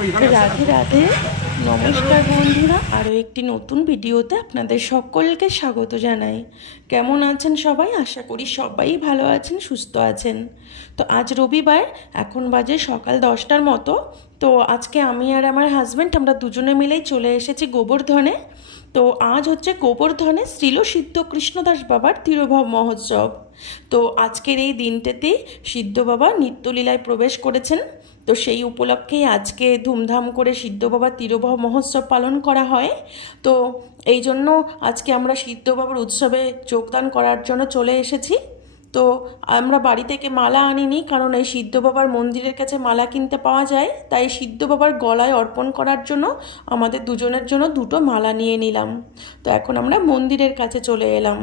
রাধে রাধে, নমস্কার বন্ধুরা। আরও একটি নতুন ভিডিওতে আপনাদের সকলকে স্বাগত জানাই। কেমন আছেন সবাই? আশা করি সবাই ভালো আছেন, সুস্থ আছেন। তো আজ রবিবার, এখন বাজে সকাল 10টার মতো। তো আজকে আমি আর আমার হাজব্যান্ড আমরা দুজনে মিলেই চলে এসেছি গোবর্ধনে। তো আজ হচ্ছে গোবর্ধনে শ্রীল সিদ্ধ কৃষ্ণদাস বাবার তিরোভাব মহোৎসব। তো আজকের এই দিনটাতেই সিদ্ধ বাবা নিত্যলীলায় প্রবেশ করেছেন। তো সেই উপলক্ষেই আজকে ধুমধাম করে সিদ্ধ বাবার তিরোভাব মহোৎসব পালন করা হয়। তো এই জন্য আজকে আমরা সিদ্ধ বাবার উৎসবে যোগদান করার জন্য চলে এসেছি। তো আমরা বাড়ি থেকে মালা আনিনি, কারণ এই সিদ্ধ বাবার মন্দিরের কাছে মালা কিনতে পাওয়া যায়। তাই সিদ্ধ বাবার গলায় অর্পণ করার জন্য আমাদের দুজনের জন্য দুটো মালা নিয়ে নিলাম। তো এখন আমরা মন্দিরের কাছে চলে এলাম।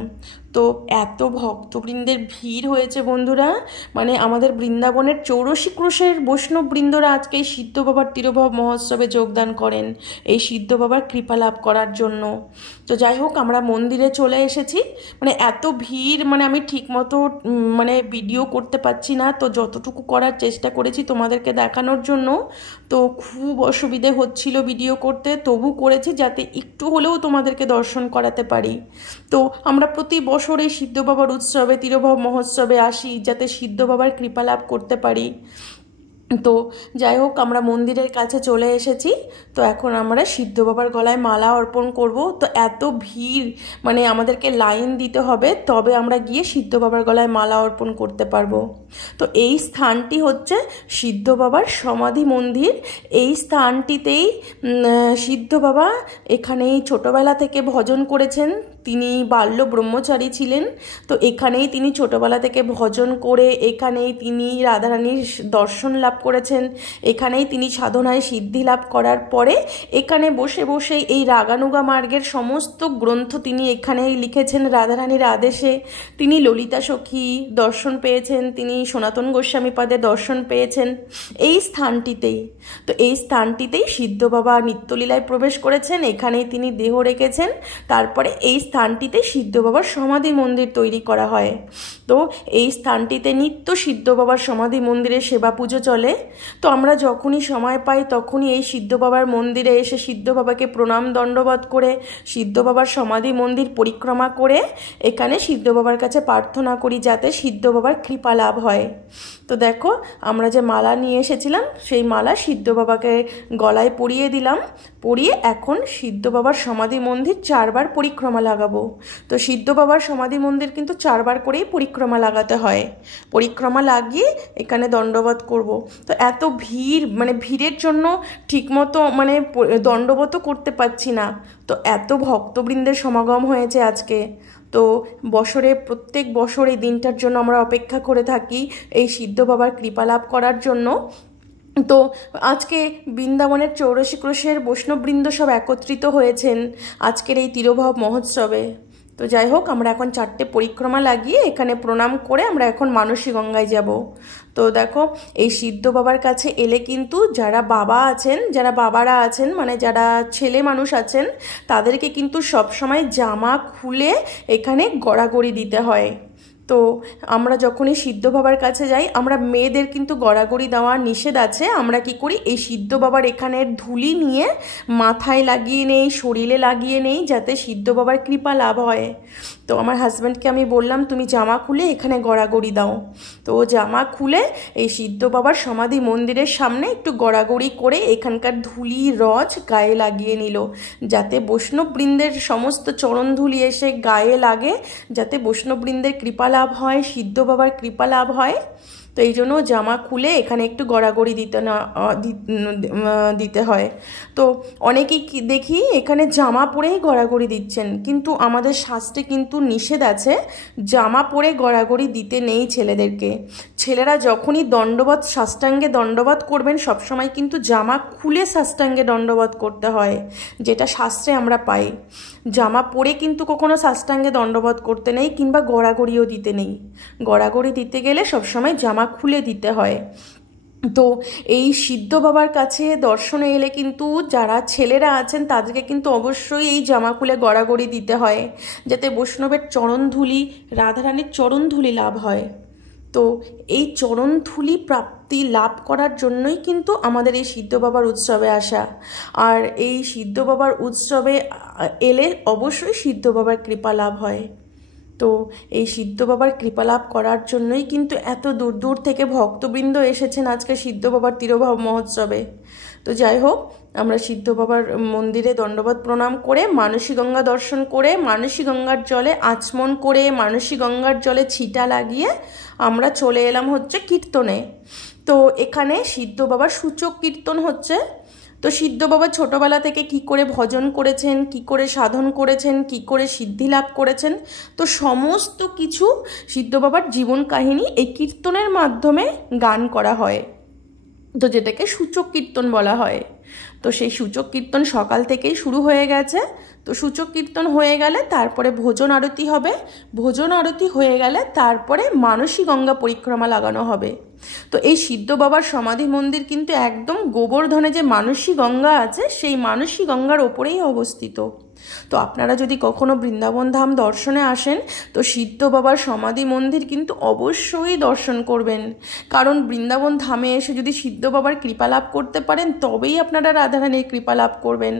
তো এত ভক্তবৃন্দের ভিড় হয়েছে বন্ধুরা, মানে আমাদের বৃন্দাবনের 84 ক্রোশের বৈষ্ণববৃন্দরা আজকে এই সিদ্ধ বাবার তিরোভাব মহোৎসবে যোগদান করেন এই সিদ্ধ বাবার কৃপা লাভ করার জন্য। তো যাই হোক, আমরা মন্দিরে চলে এসেছি। মানে এত ভিড়, মানে আমি ঠিকমতো মানে ভিডিও করতে পারছি না। তো যতটুকু করার চেষ্টা করেছি তোমাদেরকে দেখানোর জন্য। তো খুব অসুবিধে হচ্ছিল ভিডিও করতে, তবু করেছি যাতে একটু হলেও তোমাদেরকে দর্শন করাতে পারি। তো আমরা প্রতি বছর এই সিদ্ধ বাবার উৎসবে তিরোভাব মহোৎসবে আসি যাতে সিদ্ধ বাবার কৃপা লাভ করতে পারি। তো যাই হোক, আমরা মন্দিরের কাছে চলে এসেছি। তো এখন আমরা সিদ্ধ বাবার গলায় মালা অর্পণ করব। তো এত ভিড়, মানে আমাদেরকে লাইন দিতে হবে, তবে আমরা গিয়ে সিদ্ধ বাবার গলায় মালা অর্পণ করতে পারবো। তো এই স্থানটি হচ্ছে সিদ্ধ বাবার সমাধি মন্দির। এই স্থানটিতেই সিদ্ধ বাবা এখানেই ছোটবেলা থেকে ভজন করেছেন। তিনি বাল্য ব্রহ্মচারী ছিলেন। তো এখানেই তিনি ছোটবেলা থেকে ভজন করে এখানেই তিনি রাধারানীর দর্শন লাভ করেছেন। এখানেই তিনি সাধনায় সিদ্ধি লাভ করার পরে এখানে বসে বসে এই রাগানুগা মার্গের সমস্ত গ্রন্থ তিনি এখানেই লিখেছেন রাধারানীর আদেশে। তিনি ললিতা সখী দর্শন পেয়েছেন, তিনি সনাতন গোস্বামী পাদে দর্শন পেয়েছেন এই স্থানটিতেই। তো এই স্থানটিতেই সিদ্ধ বাবা নিত্যলীলায় প্রবেশ করেছেন, এখানেই তিনি দেহ রেখেছেন। তারপরে এই স্থানটিতে সিদ্ধ বাবার সমাধি মন্দির তৈরি করা হয়। তো এই স্থানটিতে নিত্য সিদ্ধ বাবার সমাধি মন্দিরে সেবা পুজো চলে। তো আমরা যখনই সময় পাই তখনই এই সিদ্ধ বাবার মন্দিরে এসে সিদ্ধ বাবাকে প্রণাম দণ্ডবত করে সিদ্ধ বাবার সমাধি মন্দির পরিক্রমা করে এখানে সিদ্ধ বাবার কাছে প্রার্থনা করি যাতে সিদ্ধ বাবার কৃপা লাভ হয়। তো দেখো, আমরা যে মালা নিয়ে এসেছিলাম সেই মালা সিদ্ধ বাবাকে গলায় পরিয়ে দিলাম। পরিয়ে এখন সিদ্ধ বাবার সমাধি মন্দির 4 বার পরিক্রমা লাগাবো। তো সিদ্ধ বাবার সমাধি মন্দির কিন্তু 4 বার করেই পরিক্রমা লাগাতে হয়। পরিক্রমা লাগিয়ে এখানে দণ্ডবত করব। তো এত ভিড়, মানে ভিড়ের জন্য ঠিকমতো মানে দণ্ডবতও করতে পারছি না। তো এত ভক্তবৃন্দের সমাগম হয়েছে আজকে। তো প্রত্যেক বছর এই দিনটার জন্য আমরা অপেক্ষা করে থাকি এই সিদ্ধ বাবার কৃপা লাভ করার জন্য। তো আজকে বৃন্দাবনের 84 ক্রোশের বৈষ্ণববৃন্দ সব একত্রিত হয়েছেন আজকের এই তিরোভাব মহোৎসবে। তো যাই হোক, আমরা এখন 4টে পরিক্রমা লাগিয়ে এখানে প্রণাম করে আমরা এখন মানসী গঙ্গায় যাব। তো দেখো, এই সিদ্ধ বাবার কাছে এলে কিন্তু যারা বাবা আছেন, যারা বাবারা আছেন, মানে যারা ছেলে মানুষ আছেন, তাদেরকে কিন্তু সবসময় জামা খুলে এখানে গড়াগড়ি দিতে হয়। তো আমরা যখনই সিদ্ধ বাবার কাছে যাই, আমরা মেয়েদের কিন্তু গড়াগড়ি দেওয়া নিষেধ আছে। আমরা কি করি, এই সিদ্ধ বাবার এখানের ধুলি নিয়ে মাথায় লাগিয়ে নেই, শরীরে লাগিয়ে নেই, যাতে সিদ্ধ বাবার কৃপা লাভ হয়। তো আমার হাজব্যান্ডকে আমি বললাম, তুমি জামা খুলে এখানে গড়াগড়ি দাও। তো ও জামা খুলে এই সিদ্ধ বাবার সমাধি মন্দিরের সামনে একটু গড়াগড়ি করে এখানকার ধুলি রজ গায়ে লাগিয়ে নিল, যাতে বৈষ্ণববৃন্দের সমস্ত চরণ ধুলি এসে গায়ে লাগে, যাতে বৈষ্ণববৃন্দের কৃপা লাভ হয়, সিদ্ধ বাবার কৃপা লাভ হয়। তো এই জন্য জামা খুলে এখানে একটু গড়াগড়ি দিতে হয়। তো অনেকেই দেখি এখানে জামা পরেই গড়াগড়ি দিচ্ছেন, কিন্তু আমাদের শাস্ত্রে কিন্তু নিষেধ আছে, জামা পরে গড়াগড়ি দিতে নেই ছেলেদেরকে। ছেলেরা যখনই দণ্ডবত সাষ্টাঙ্গে দণ্ডবত করবেন সবসময় কিন্তু জামা খুলে সাষ্টাঙ্গে দণ্ডবত করতে হয়, যেটা শাস্ত্রে আমরা পাই। জামা পরে কিন্তু কখনো সাষ্টাঙ্গে দণ্ডবত করতে নেই, কিংবা গড়াগড়িও দিতে নেই। গড়াগড়ি দিতে গেলে সবসময় জামা খুলে দিতে হয়। তো এই সিদ্ধ বাবার কাছে দর্শনে এলে কিন্তু যারা ছেলেরা আছেন তাদেরকে কিন্তু অবশ্যই এই জামা খুলে গড়াগড়ি দিতে হয়, যাতে বৈষ্ণবের চরণধুলি, রাধারানীর চরণধুলি লাভ হয়। তো তো এই চরণধুলি প্রাপ্তি লাভ করার জন্যই কিন্তু আমাদের এই সিদ্ধ বাবার উৎসবে আসা। আর এই সিদ্ধ বাবার উৎসবে এলে অবশ্যই সিদ্ধ বাবার কৃপা লাভ হয়। তো এই সিদ্ধ বাবার কৃপা লাভ করার জন্যই কিন্তু এত দূর দূর থেকে ভক্তবৃন্দ এসেছেন আজকে সিদ্ধ বাবার তিরোভাব মহোৎসবে। তো যাই হোক, আমরা সিদ্ধ বাবার মন্দিরে দণ্ডবত প্রণাম করে মানসী গঙ্গা দর্শন করে মানসী গঙ্গার জলে আচমন করে মানসী গঙ্গার জলে ছিটা লাগিয়ে আমরা চলে এলাম হচ্ছে কীর্তনে। তো এখানে সিদ্ধ বাবার সূচক কীর্তন হচ্ছে। তো সিদ্ধ বাবা ছোটবেলা থেকে কি করে ভজন করেছেন, কি করে সাধন করেছেন, কি করে সিদ্ধি লাভ করেছেন, তো সমস্ত কিছু সিদ্ধ বাবার জীবন কাহিনী এই কীর্তনের মাধ্যমে গান করা হয়, তো যেটাকে সূচক কীর্তন বলা হয়। তো সেই সূচক কীর্তন সকাল থেকেই শুরু হয়ে গেছে। তো সূচক কীর্তন হয়ে গেলে তারপরে ভোজন আরতি হবে, ভোজন আরতি হয়ে গেলে তারপরে মানসী গঙ্গা পরিক্রমা লাগানো হবে। তো এই সিদ্ধ বাবার সমাধি মন্দির কিন্তু একদম গোবর্ধনে যে মানসী গঙ্গা আছে সেই মানসী গঙ্গার ওপরেই অবস্থিত। তো আপনারা যদি কখনো বৃন্দাবন ধাম দর্শনে আসেন তো সিদ্ধ বাবার সমাধি মন্দির কিন্তু অবশ্যই দর্শন করবেন, কারণ বৃন্দাবন ধামে এসে যদি সিদ্ধ বাবার কৃপা লাভ করতে পারেন তবেই আপনারা রাধারানীর কৃপা লাভ করবেন।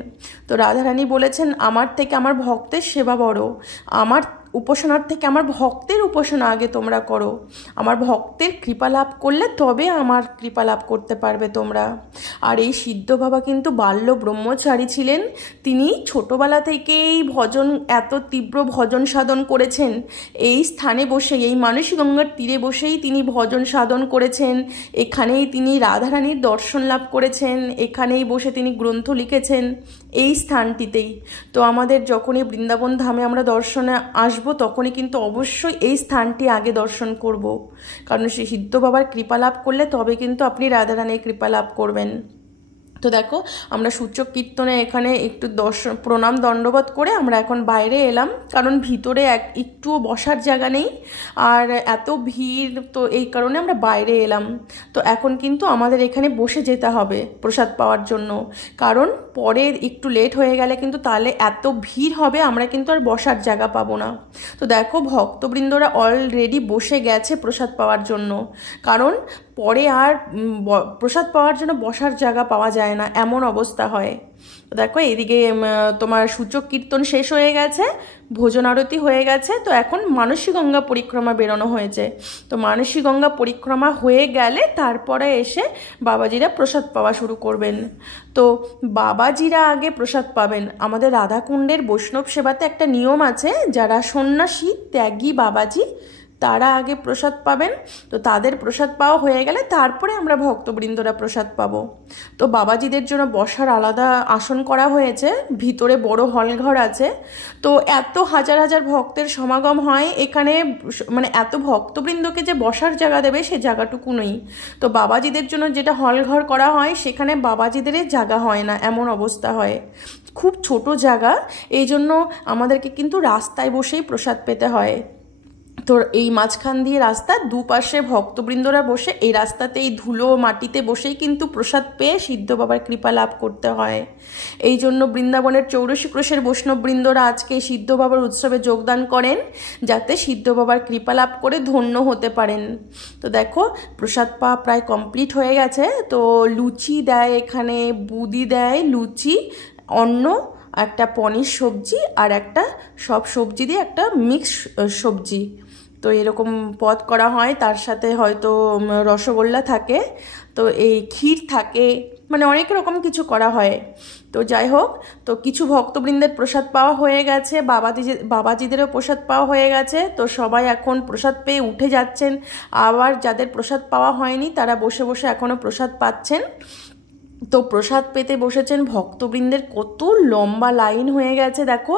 তো রাধারানী বলেছেন, আমার থেকে আমার ভক্তের সেবা বড়, আমার উপাসনার থেকে আমার ভক্তের উপাসনা আগে তোমরা করো, আমার ভক্তের কৃপা লাভ করলে তবে আমার কৃপা লাভ করতে পারবে তোমরা। আর এই সিদ্ধ বাবা কিন্তু বাল্য ব্রহ্মচারী ছিলেন, তিনি ছোটবেলা থেকেই ভজন, এত তীব্র ভজন সাধন করেছেন। এই স্থানে বসেই, এই মানসী গঙ্গার তীরে বসেই তিনি ভজন সাধন করেছেন, এখানেই তিনি রাধারানীর দর্শন লাভ করেছেন, এখানেই বসে তিনি গ্রন্থ লিখেছেন এই স্থানটিতেই। তো আমাদের যখনই বৃন্দাবন ধামে আমরা দর্শনে আসবো তখনই কিন্তু অবশ্যই এই স্থানটি আগে দর্শন করব, কারণ সেই সিদ্ধ বাবার কৃপা লাভ করলে তবে কিন্তু আপনি রাধারানীর কৃপা লাভ করবেন। তো দেখো, আমরা সূচক কীর্তনে এখানে একটু দর্শন প্রণাম দণ্ডবত করে আমরা এখন বাইরে এলাম, কারণ ভিতরে একটুও বসার জায়গা নেই আর এত ভিড়, তো এই কারণে আমরা বাইরে এলাম। তো এখন কিন্তু আমাদের এখানে বসে যেতে হবে প্রসাদ পাওয়ার জন্য, কারণ পরে একটু লেট হয়ে গেলে কিন্তু তাহলে এত ভিড় হবে, আমরা কিন্তু আর বসার জায়গা পাবো না। তো দেখো, ভক্তবৃন্দরা অলরেডি বসে গেছে প্রসাদ পাওয়ার জন্য, কারণ পরে আর প্রসাদ পাওয়ার জন্য বসার জায়গা পাওয়া যায় না, এমন অবস্থা হয়। দেখো, এদিকে তোমার সূচক কীর্তন শেষ হয়ে গেছে, ভোজন আরতি হয়ে গেছে, তো এখন মানসী গঙ্গা পরিক্রমা বেরোনো হয়েছে। তো মানসী গঙ্গা পরিক্রমা হয়ে গেলে তারপরে এসে বাবাজিরা প্রসাদ পাওয়া শুরু করবেন। তো বাবাজিরা আগে প্রসাদ পাবেন। আমাদের রাধাকুণ্ডের বৈষ্ণব সেবাতে একটা নিয়ম আছে, যারা সন্ন্যাসী ত্যাগী বাবাজি তারা আগে প্রসাদ পাবেন। তো তাদের প্রসাদ পাওয়া হয়ে গেলে তারপরে আমরা ভক্তবৃন্দরা প্রসাদ পাবো। তো বাবাজিদের জন্য বসার আলাদা আসন করা হয়েছে, ভিতরে বড় হলঘর আছে। তো এত হাজার হাজার ভক্তের সমাগম হয় এখানে, মানে এত ভক্তবৃন্দকে যে বসার জায়গা দেবে সে জায়গাটুকু নেই। তো বাবাজিদের জন্য যেটা হলঘর করা হয় সেখানে বাবাজিদের জায়গা হয় না, এমন অবস্থা হয়, খুব ছোট জায়গা, এই জন্য আমাদেরকে কিন্তু রাস্তায় বসেই প্রসাদ পেতে হয়। তো এই মাঝখান দিয়ে রাস্তা, দুপাশে ভক্তবৃন্দরা বসে এই রাস্তাতে এই ধুলো মাটিতে বসেই কিন্তু প্রসাদ পেয়ে সিদ্ধ বাবার কৃপা লাভ করতে হয়। এই জন্য বৃন্দাবনের 84 ক্রোশের বৈষ্ণববৃন্দরা আজকে সিদ্ধ বাবার উৎসবে যোগদান করেন, যাতে সিদ্ধ বাবার কৃপা লাভ করে ধন্য হতে পারেন। তো দেখো, প্রসাদ পাওয়া প্রায় কমপ্লিট হয়ে গেছে। তো লুচি দেয় এখানে, বুদি দেয়, লুচি, অন্ন, একটা পনির সবজি আর একটা সব সবজি দিয়ে একটা মিক্স সবজি, তো এরকম পদ করা হয়, তার সাথে হয়তো রসগোল্লা থাকে, তো এই ক্ষীর থাকে, মানে অনেক রকম কিছু করা হয়। তো যাই হোক, তো কিছু ভক্তবৃন্দের প্রসাদ পাওয়া হয়ে গেছে, বাবাজিদেরও প্রসাদ পাওয়া হয়ে গেছে। তো সবাই এখন প্রসাদ পেয়ে উঠে যাচ্ছেন, আবার যাদের প্রসাদ পাওয়া হয়নি তারা বসে বসে এখনও প্রসাদ পাচ্ছেন। তো প্রসাদ পেতে বসেছেন, ভক্তবৃন্দের কত লম্বা লাইন হয়ে গেছে দেখো,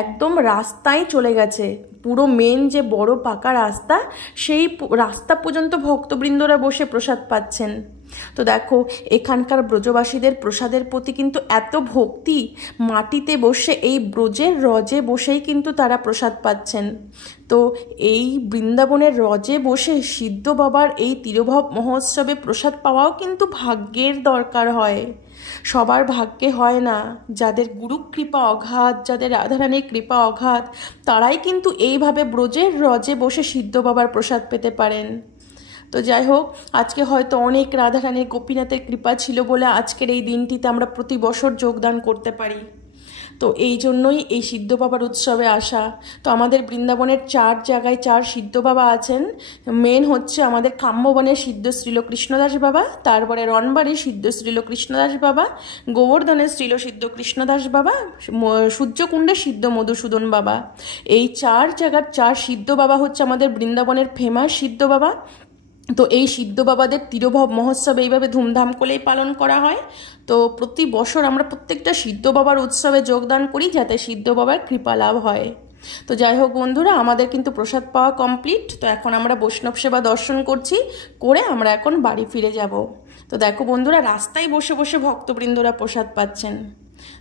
একদম রাস্তায় চলে গেছে, পুরো মেন যে বড় পাকা রাস্তা সেই রাস্তা পর্যন্ত ভক্তবৃন্দরা বসে প্রসাদ পাচ্ছেন। তো দেখো, এখানকার ব্রজবাসীদের প্রসাদের প্রতি কিন্তু এত ভক্তি, মাটিতে বসে এই ব্রজের রজে বসেই কিন্তু তারা প্রসাদ পাচ্ছেন। তো এই বৃন্দাবনের রজে বসে সিদ্ধ বাবার এই তিরোভাব মহোৎসবে প্রসাদ পাওয়াও কিন্তু ভাগ্যের দরকার হয়, সবার ভাগ্যে হয় না। যাদের গুরু কৃপা অগাধ, যাদের রাধারানীর কৃপা অগাধ, তারাই কিন্তু এইভাবে ব্রজের রজে বসে সিদ্ধ বাবার প্রসাদ পেতে পারেন। তো যাই হোক, আজকে হয়তো অনেক রাধারানীর গোপীনাথের কৃপা ছিল বলে আজকের এই দিনটিতে আমরা প্রতি বছর যোগদান করতে পারি। তো এই জন্যই এই সিদ্ধ বাবার উৎসবে আসা। তো আমাদের বৃন্দাবনের 4 জায়গায় 4 সিদ্ধ বাবা আছেন। মেন হচ্ছে আমাদের কাম্যবনের সিদ্ধ শ্রীল কৃষ্ণদাস বাবা, তারপরে রণবাড়ির সিদ্ধ শ্রীল কৃষ্ণদাস বাবা, গোবর্ধনের শ্রীল সিদ্ধ কৃষ্ণদাস বাবা, সূর্যকুণ্ডের সিদ্ধ মধুসূদন বাবা। এই 4 জায়গার 4 সিদ্ধ বাবা হচ্ছে আমাদের বৃন্দাবনের ফেমাস সিদ্ধ বাবা। তো এই সিদ্ধ বাবাদের তিরোভব মহোৎসব এইভাবে ধুমধাম করেই পালন করা হয়। তো প্রতি বছর আমরা প্রত্যেকটা সিদ্ধ বাবার উৎসবে যোগদান করি যাতে সিদ্ধ বাবার কৃপা লাভ হয়। তো যাই হোক বন্ধুরা, আমাদের কিন্তু প্রসাদ পাওয়া কমপ্লিট। তো এখন আমরা বৈষ্ণব সেবা দর্শন করছি, করে আমরা এখন বাড়ি ফিরে যাব। তো দেখো বন্ধুরা, রাস্তায় বসে বসে ভক্তবৃন্দরা প্রসাদ পাচ্ছেন।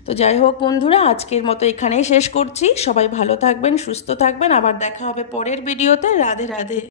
তো যাই হোক বন্ধুরা, আজকের মতো এখানেই শেষ করছি। সবাই ভালো থাকবেন, সুস্থ থাকবেন, আবার দেখা হবে পরের ভিডিওতে। রাধে রাধে।